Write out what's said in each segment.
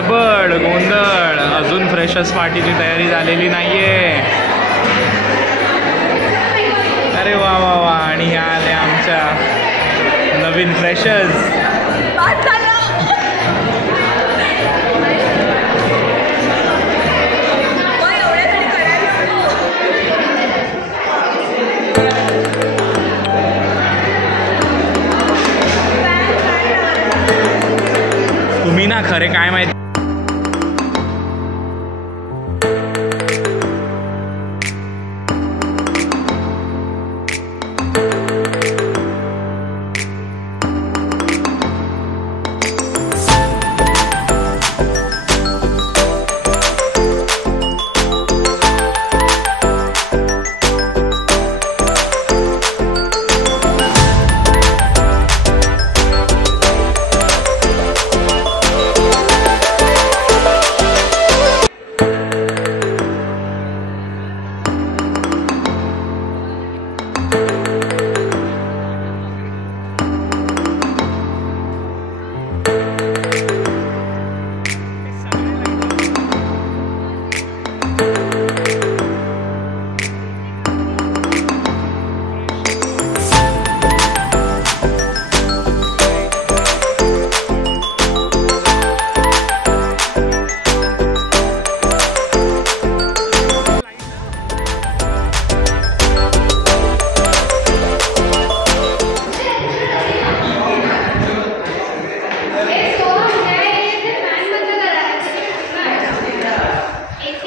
गडबड गोंधळ, अजून फ्रेशर्स पार्टीची तयारी झालेली नाहीये. अरे वा वा वा. आणि ह्या आल्या आमच्या नवीन फ्रेशर्स. तुम्ही ना खरे काय माहिती,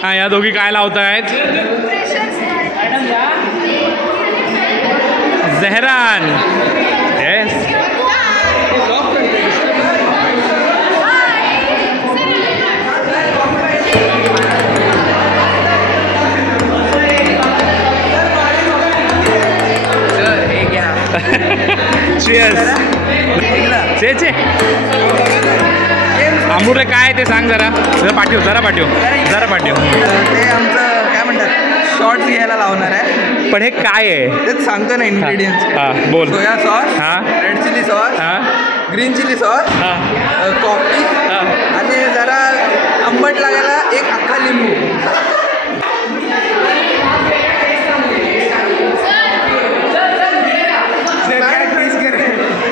हा या दोघी काय लावतायत? जहरान. येस. चीयर्स. चे आंबुरे काय ते सांग जरा. पाठव जरा पाठव. ते आमचं काय म्हणतात शॉर्ट्स घ्यायला लावणार आहे. पण हे काय आहे तेच सांगतो ना इन्ग्रेडियंट्स. हां बोल. Soya sauce, red chilli sauce, green chilli sauce, coffee आणि जरा आंबट लागायला एक अख्खा लिंबू.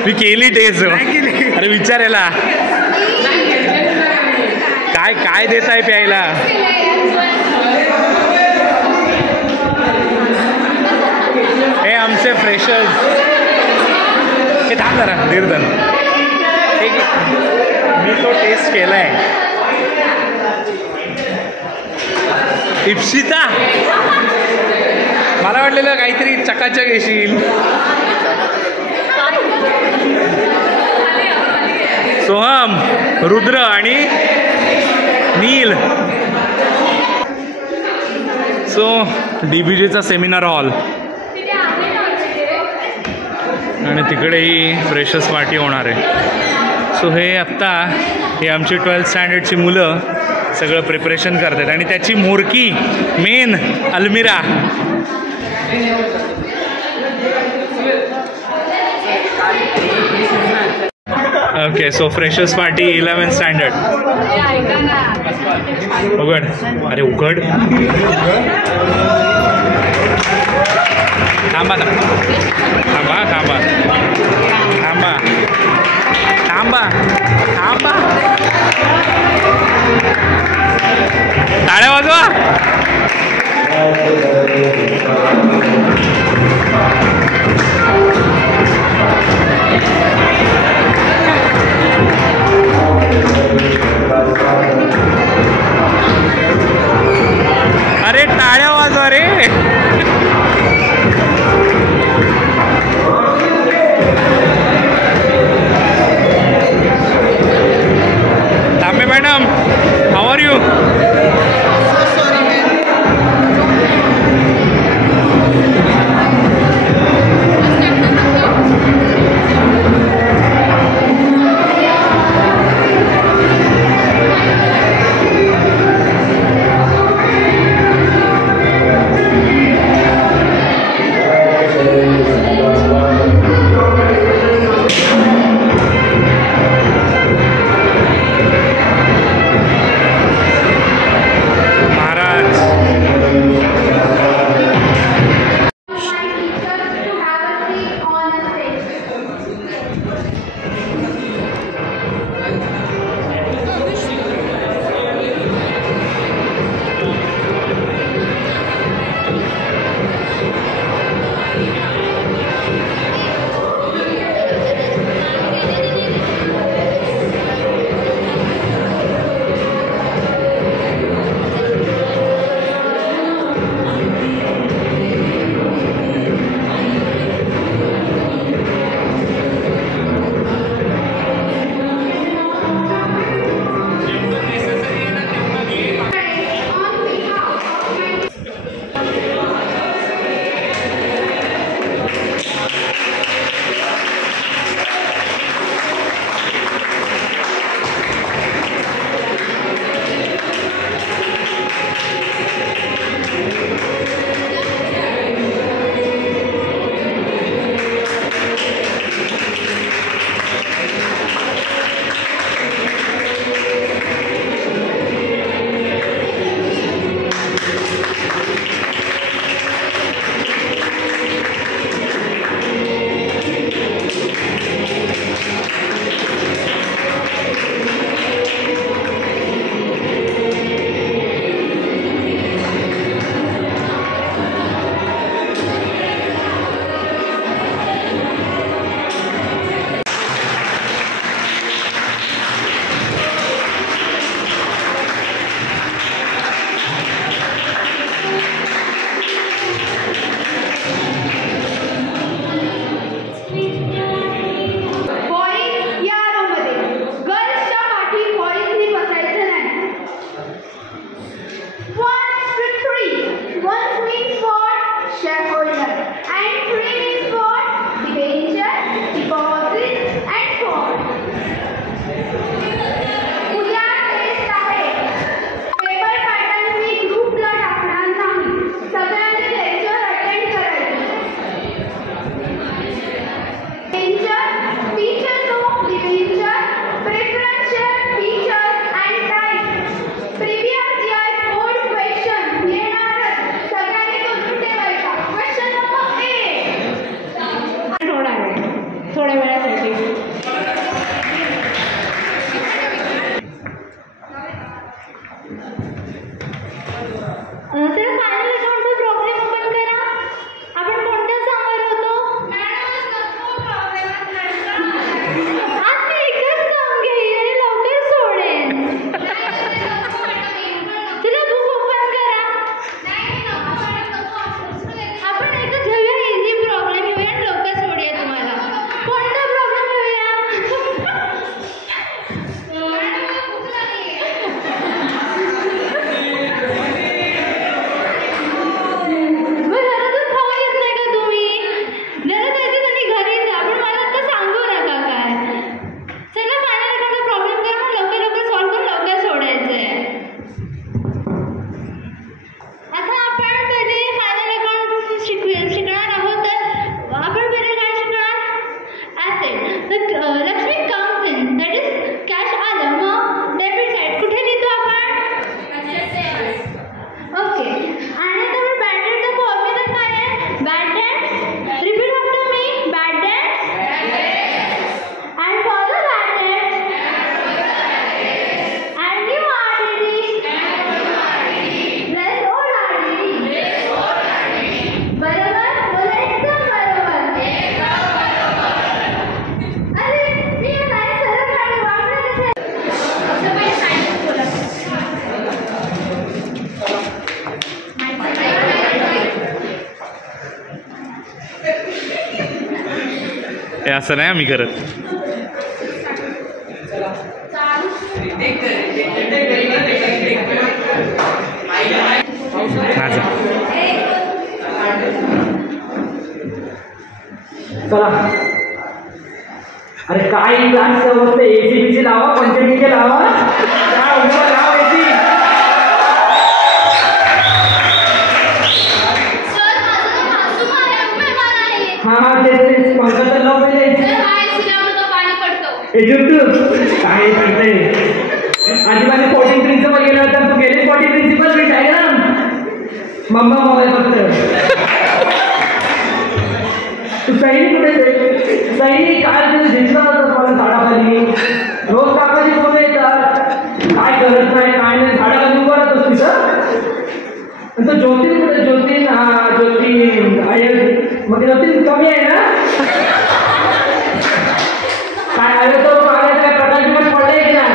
मी केली टेस्ट. अरे विचारायला काय काय देत आहे प्यायला. हे आमचे फ्रेशर्स. हे थांब जरा दीर्घन. मी तो टेस्ट केलाय. इप्सिता मला वाटलेलं काहीतरी चकाचक येशील. सोहम, रुद्र आणि नील. सो DBJचा सेमिनार हॉल आणि तिकडेही फ्रेशर्स पार्टी होणार आहे. सो हे आत्ता हे आमची 12th स्टँडर्डची मुलं सगळं प्रिपरेशन करतात आणि त्याची मोरकी मेन अल्मिरा. Okay so freshers party 11th standard. उघड. अरे उघड. थांबा थांबा थांबा थांबा थांबा थांबा. टाळ्या वाजवा. अरे टाळ्या वाजवा रे. तांबे मॅडम हाऊ आर यू? असं नाही आम्ही करत. चला. अरे काय क्लास अवस्था, एसी बीसी लावा, पंचमीचे लावा, लावा एसी. हा तेच पंखाचं लाव पहिले. काय सांगते आजीबाने 14 प्रिन्सिपल गेला होता, तू गेले 14 प्रिन्सिपल मी आहे ना मम्मा मोबाईल फक्त. तू सैनी कुठे सैनी काय तुझं दिसला होता मला झाडाखाली रोज काकाची फोन येतात, काय करत नाही काय नाही, झाडाखाली उभं राहतोस तिथं. तो ज्योतीन कुठे, ज्योतीन हा ज्योतीन आहे मग ज्योतीन कमी आहे ना काय आलं तो मागायचं काय प्रकाश बिकाश पडलाय की नाही.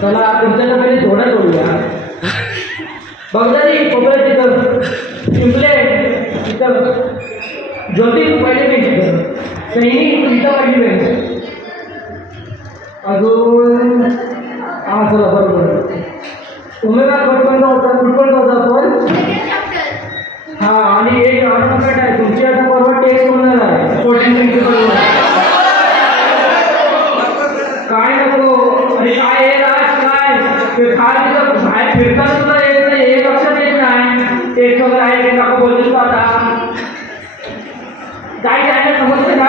चला तुमच्याला पहिले थोडा तोडूया. बघतारी कोपऱ्यात तिथं पिंपले तिथं ज्योती पहिले बेंच सैनिक इथं पहिली बेंच. अजून हा चला बरोबर उमेगा कुठपर्यंत होता आपण. हा आणि एक ऑटोमेट आहे तुमची आता बरोबर टेस्ट होणार आहे 14 प्रिन्सिपल. काय नको अरे काय आहे राज काय खाली तर बाहेर फिरताना सुद्धा येत नाही, हे लक्षात येत नाही. टेस्ट वगैरे आहे ते काका बोलतो आता काय काय समजते ना.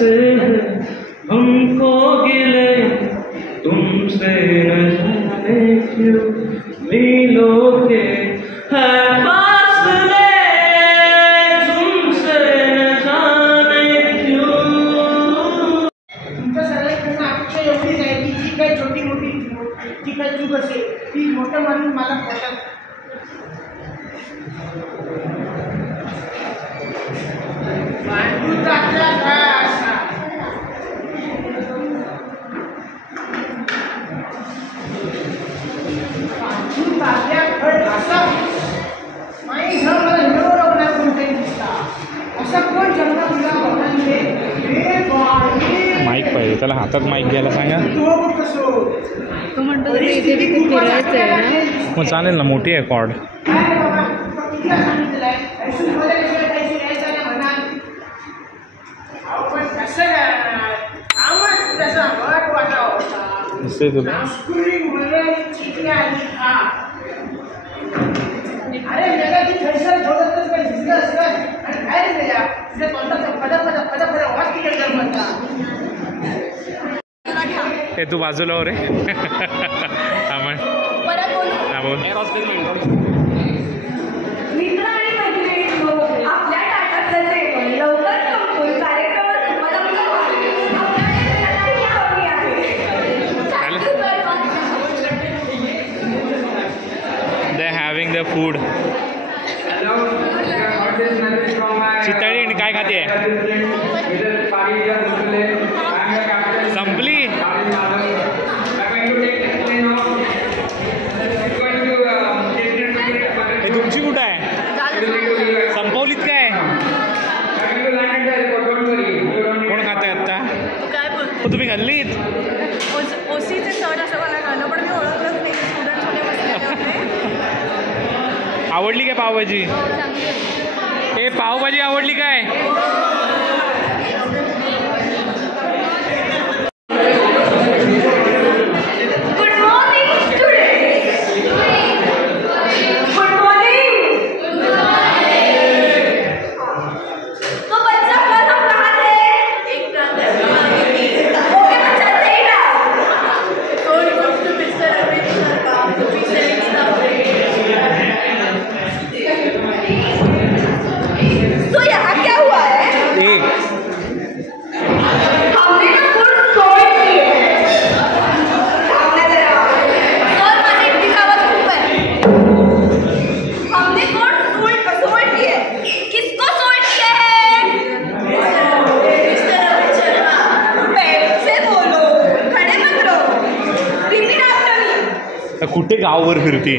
कैसे हमको गिले तुमसे न जाने क्यों मीलों के है फासले तुमसे न जाने क्यों. तुमच्या सगळ्यांकडून अपेक्षा एवढीच आहे की जी काही छोटी मोठी जी काही चूक असेल ती मोठं मानून मला पटत. माईक पाहिजे त्याला, हातात माईक घ्यायला सांगा. तो म्हणतो इथे तिथे फिरायचं आहे ना. मग चालेल ना, मोठी आहे कॉर्ड. दिसतंय तुला? हे तू बाजूला हो रे. मित्र आणि मैत्रिणींनो, आपल्या टाटातलं जेवण लवकर संपून कार्यक्रमात दे हॅव्हिंग द फूड. चितळी काय खाते? संपली. हे तुमची कुठं आहे? संपवलीत काय? कोण खाते आत्ता? तुम्ही खाल्लीत? ओसीचे सण असं मला कळलं, पण मी ओळखलंच नाही. स्टुडंट आवडली काय पावभाजी? हे पावभाजी आवडली काय? कुठे गावभर फिरते?